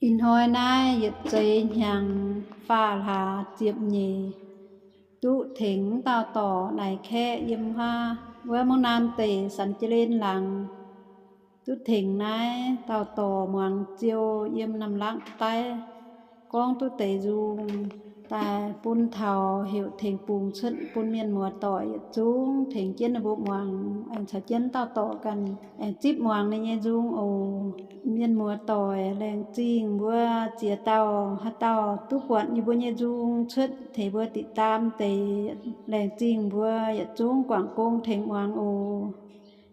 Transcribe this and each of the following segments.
In hoi nai yết chế nhằng pha là diệp nhì tu thỉnh tao tỏ này khe yếm ha. Với mong nam tề sẵn chế lên lặng tu thỉnh nai, tao tỏ mong chiêu yếm nằm lặng tay con tu tề dùng ta bún thảo hiệu thỉnh bùn xuất bún miền mùa tỏi, dung thỉnh chiến là bộ hoàng anh sẽ chiến tao tỏ กัน anh chip hoàng này nhé, dung ồ, miền mùa tỏi lên chiên bữa chia tao hát tao tu quận như bữa nhé, dung xuất thì bữa tị tam, tề lên chiên bữa dạ dung quảng công thỉnh hoàng ồ.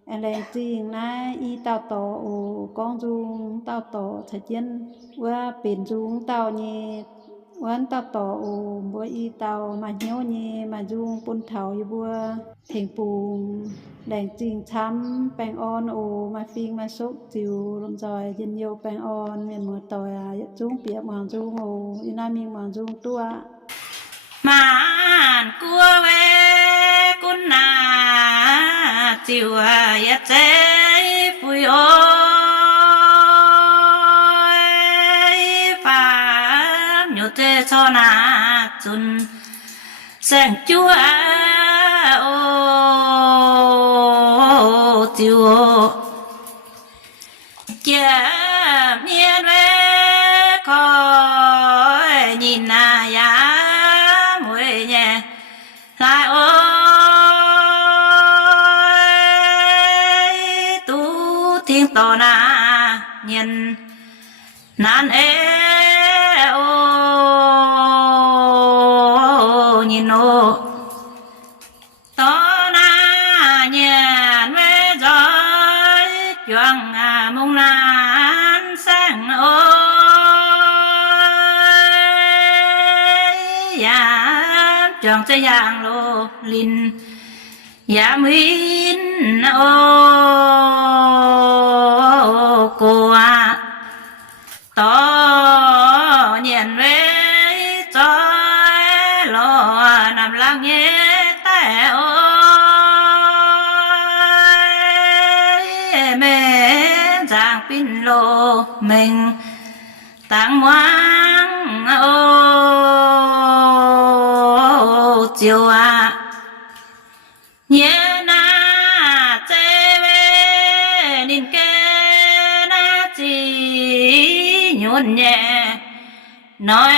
Anh lên chiên na y tao tỏ ồ, con dung tao tỏ sẽ chiến bữa biển dung tao nhé wan ta to u bo y tao mà nhớ nhé, mà dung bún thảo y bua thỉnh bù đèn chín chấm bèn on u, mà phiên mà xúc chiều lồng rồi dân yêu bèn on miền mùa tòi à dung bịa mà dung u y na miên mà dung tua. Màn cua về cún nà, chiều à ya chế phui ôi nà chun sang chúa ô chiều kia ô nhìn ô to na nhìn mê giỏi choàng à mông nan sang ô ya dạ, choàng cho yang lô linh ya dạ, min ô. Cô à to mê mẹ giang pin lô mình. Tang ngoan ô, chiều à nhé na chê về nín kê na chỉ nhún nhẹ. Nói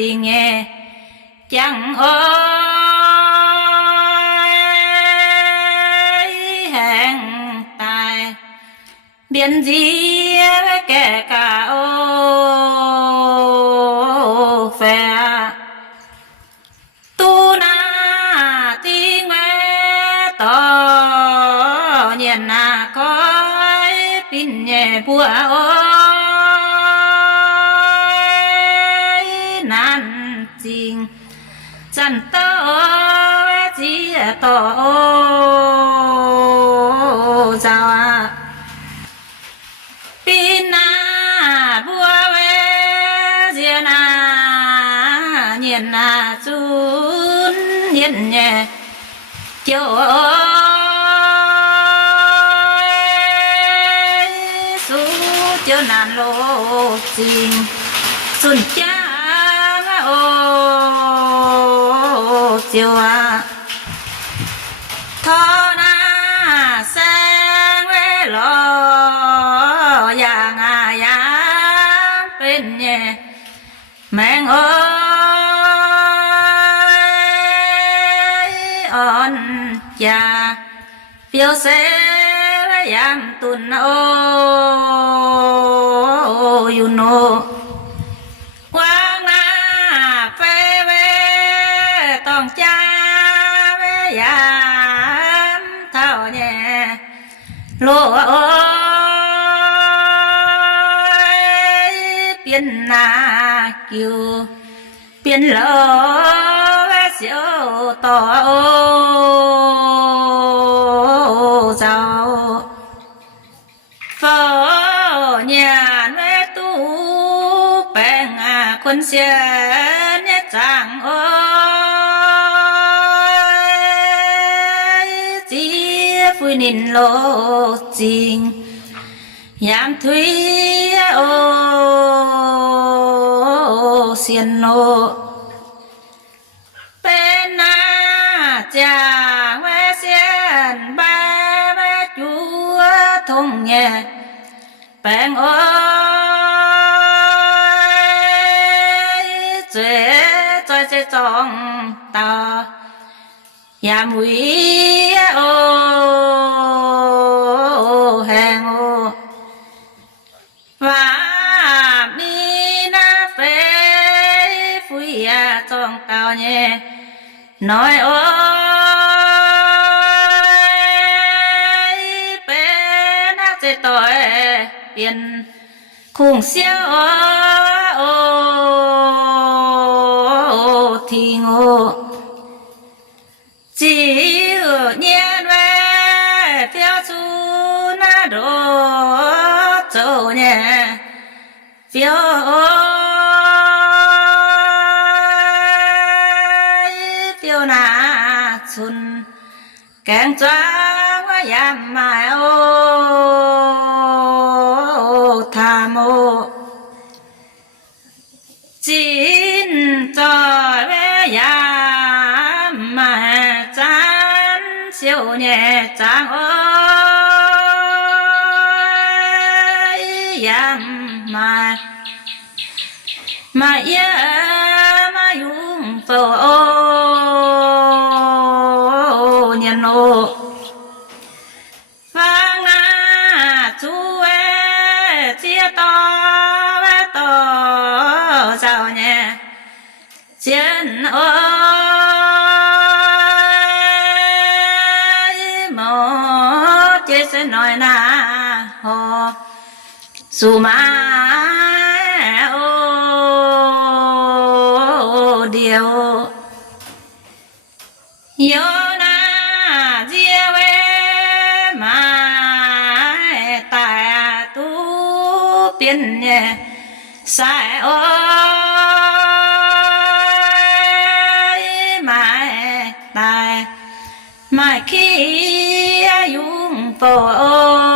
gì nghe? Chẳng ơi hẹn tài. Biến gì kể cả ôi ôi nan chinh chân tơ chỉ to ô chào à pin na bùa về dia na nhìn na chun nhìn nhẹ chiều ơi su chiều nan lô chinh xuân cha สิวะทอนาแสงเวลอย่างอายาเป็นเย่แมงโออ่อนยาเปียวเสวยางตุนโอยู่โน biến na kiều. Biến lỡ siêu to giàu phở nhà nuôi tu bè ngà quân xe nhé chẳng ơi chỉ vui nín lộ trình yam thuy ô xiên nô bên na cha quê xiên ba ba chúa thùng nhẹ. Bèn ơi chế cho chế trong ta ya mũi ô nói, ôi bé na chế tội tiền khủng xéo ô thì ngô chỉ ở nhiên về theo chu na đồ châu nhà phiêu càng choáng quá giảm mai ô, tha mô. Chín cho bé yam mà chán siêu nhẹ chán ôi giảm mà mà yêu mà yung phô ô sẽ nói na hồ su ma ô, điều yo na dia we ma ta tu biến nhẹ, sai ô dung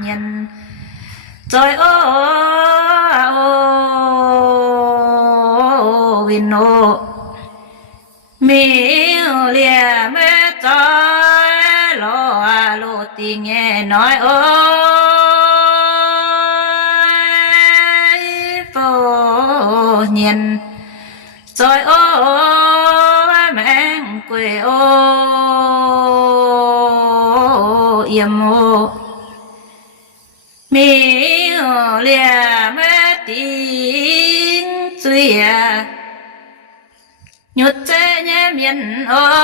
เย็นจอยโอ้โอวินโนมีเลียเมจอยลอโลติเงน้อยโอ้ปเนียนจอยโอ้แมงกวยโอยมโอ mi miêu lìa mê tình suy à. Nhột chế nhé miền ơi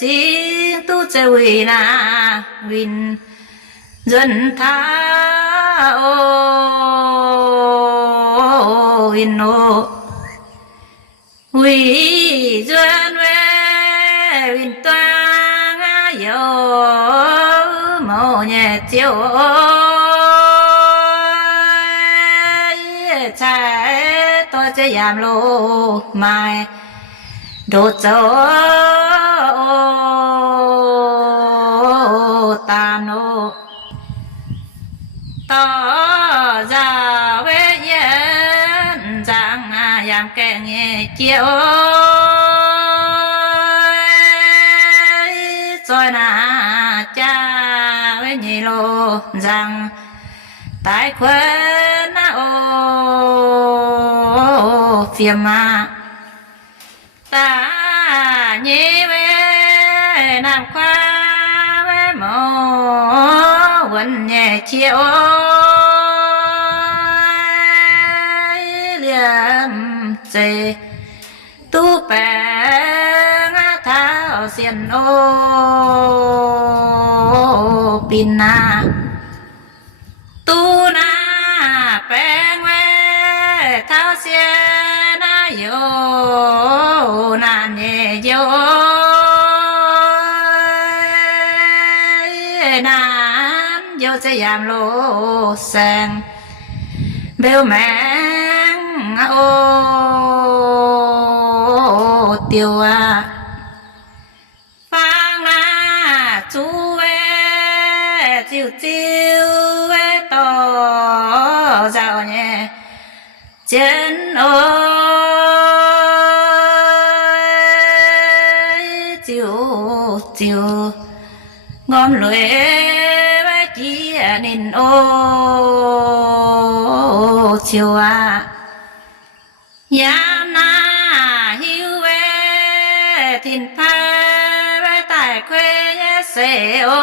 chỉ tu chế quỳ na win dân tha ô. In ô quỳ dân về win toang á yo mồ nhẹ chiều ơi trái tôi sẽ giảm lô mai đồ chỗ tàn ô tỏ ra với yên rằng à yam kẻ nghe chiều lô tại quên na ô, phía ma, ta nhớ về nam qua về mô vẫn nhẹ chiều liềm dề tu bè ngã thao xiên ô pin Xe na yo na nhẹ yo nam yo sẽ lô sang bêu mang ô tiêu à phang na chú chiều chiều ê to dạo nhẹ ơi chiều chiều ngom lưỡi ba chỉ nên ô chiều à ya na hiu ve tin pha ve tai khuê nhé se ô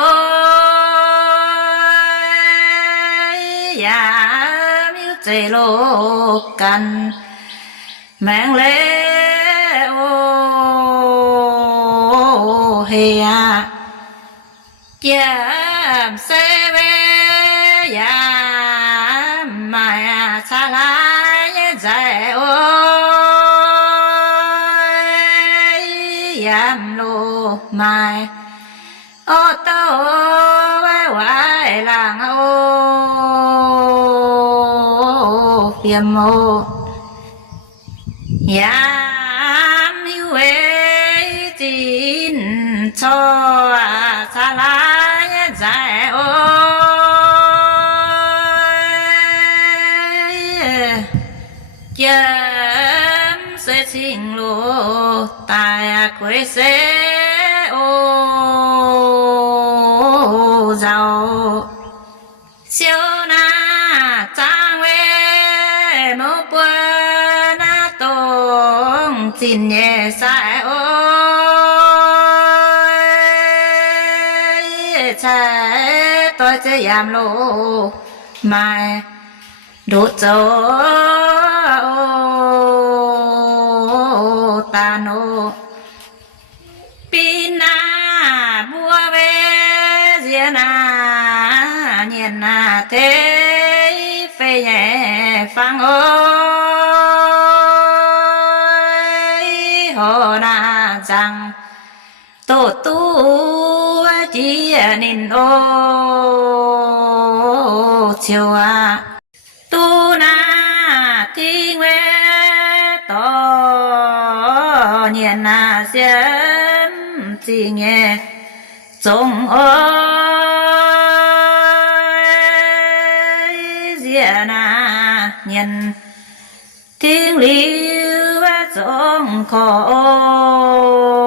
ya miu chê lô cần mang lễ, ô hê à. Kiếm se ve ya mà xa la ye zai ôi yam lô mai ô, tô vai vai làng, ô, phiền mô yam yêu ê chín cho cha la ye zai ôi chấm sẽ xin lô tài quê sẽ ô ôi trái tôi sẽ làm lô mai đổ chỗ ta nô pina bua về diện à nhiên à thế phê nhẹ phang ơi nên, ô, chiều à. Tu na thi nguyện to nhiên na xem chỉ nghe trong ơi diện na nhân. Thiên liêu trong khổ.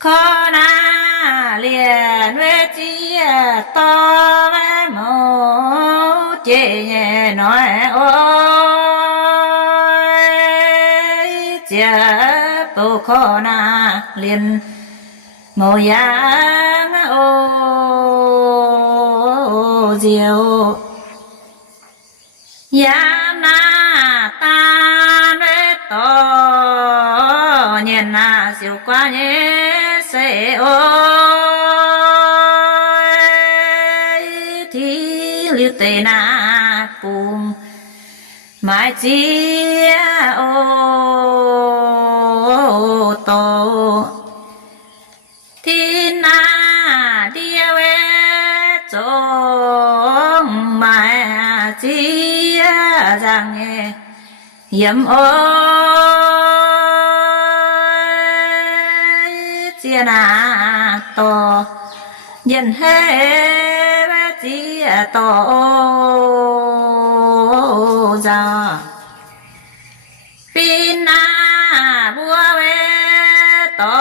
Khó na liền về chia to với mồ chế nhẹ nói, ôi chia bộ khó na liền mồ yang ô diệu. Yam na ta nê to nhiên na siêu qua nhé sẽ ôi thì liu tê na cùng mai chia ô, tô. Thì na đi về trong e mai chia rằng em yếm ôi na to. Nhìn hê bé chỉ to giờ pin na bua bé to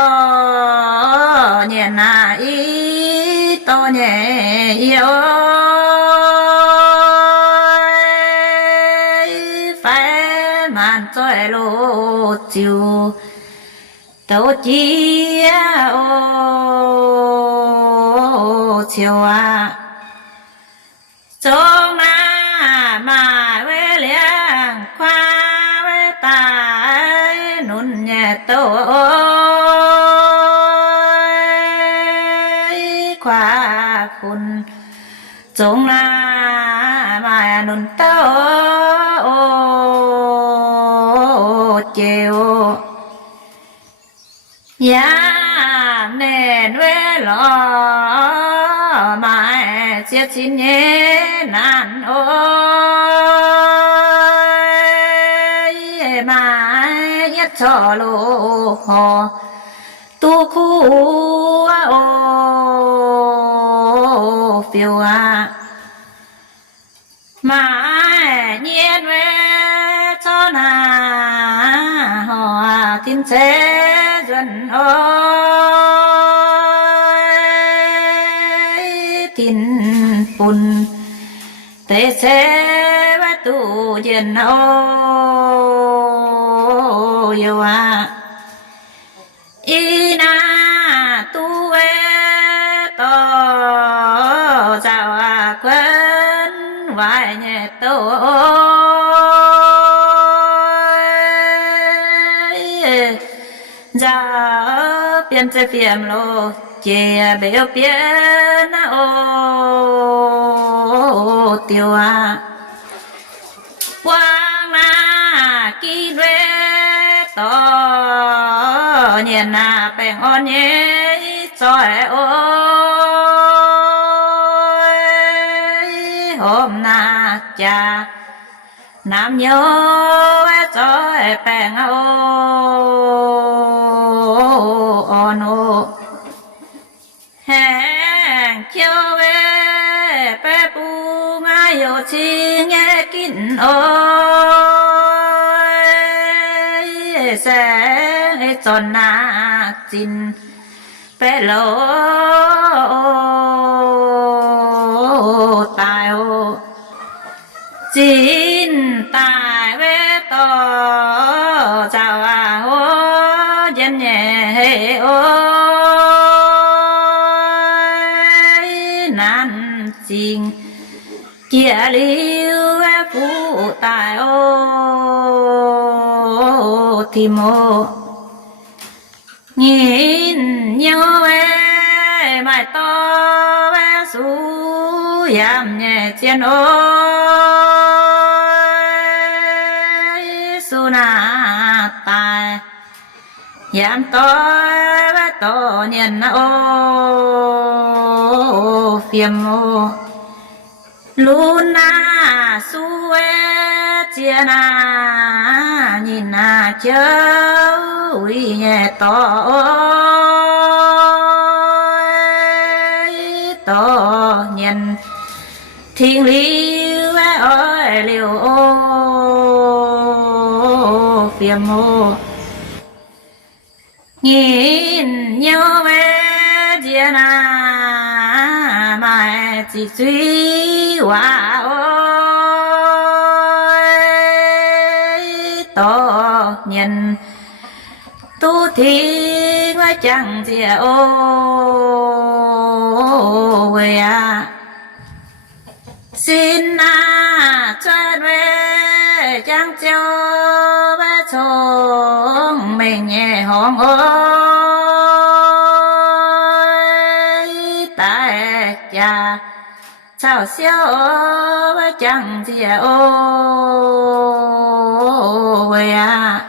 nhìn na ý to nhẹ yêu phải mang trời lô chiều ตัวจียโอเชียวจงจมามาเวลียงควาเวตายนุนเนโตัวควาคุณจงลา ya nên về lo mà chia chín nhé nan ôi. Mà nhất cho lô ho tu khu ô, phiêu à mà nhiên cho na hoa tin sẽ คุณเตเสวตุเจนโอยวะอีนาตุเอตจาวะควนวายเนโตจะเปลี่ยนเสเฟียมโลเจียเบลเปลี่ยนโอ bùn tế sẽ bắt tu dần ô yêu à ina tu e to chào à quên vài nhẹ tôi giờ biến chế phiền lô chè béo biến ô tiêu à quang na kỳ rê to nhiên na bèn on nhé cho ôi hôm na cha nam nhớ cho bèn ô on ô hẹn แงกินอ้อยแสงจนนาจินเปโลตายโอจินตายเวตอเจ้าอาโอเย็นแย่โอนจริงเกียรี thì mô nhìn nhau về, mãi to bé su yam nhẹ trên ôi. Su na tài yam to bé to nhìn ô, phiền mô luna suê chia na nhìn à chớ uy nhẹ to to nhìn thiên liu ơi, liều ô, phiền mô. Nhìn nhau về chia na mai chỉ suy hoa ô. Nhân. Tu thi ngoài chẳng chia ô quê à. Xin na cho về chẳng cho ba chồng mình nhẹ hòn ơi tại cha, chào xiao ba chẳng chia ô, quê à.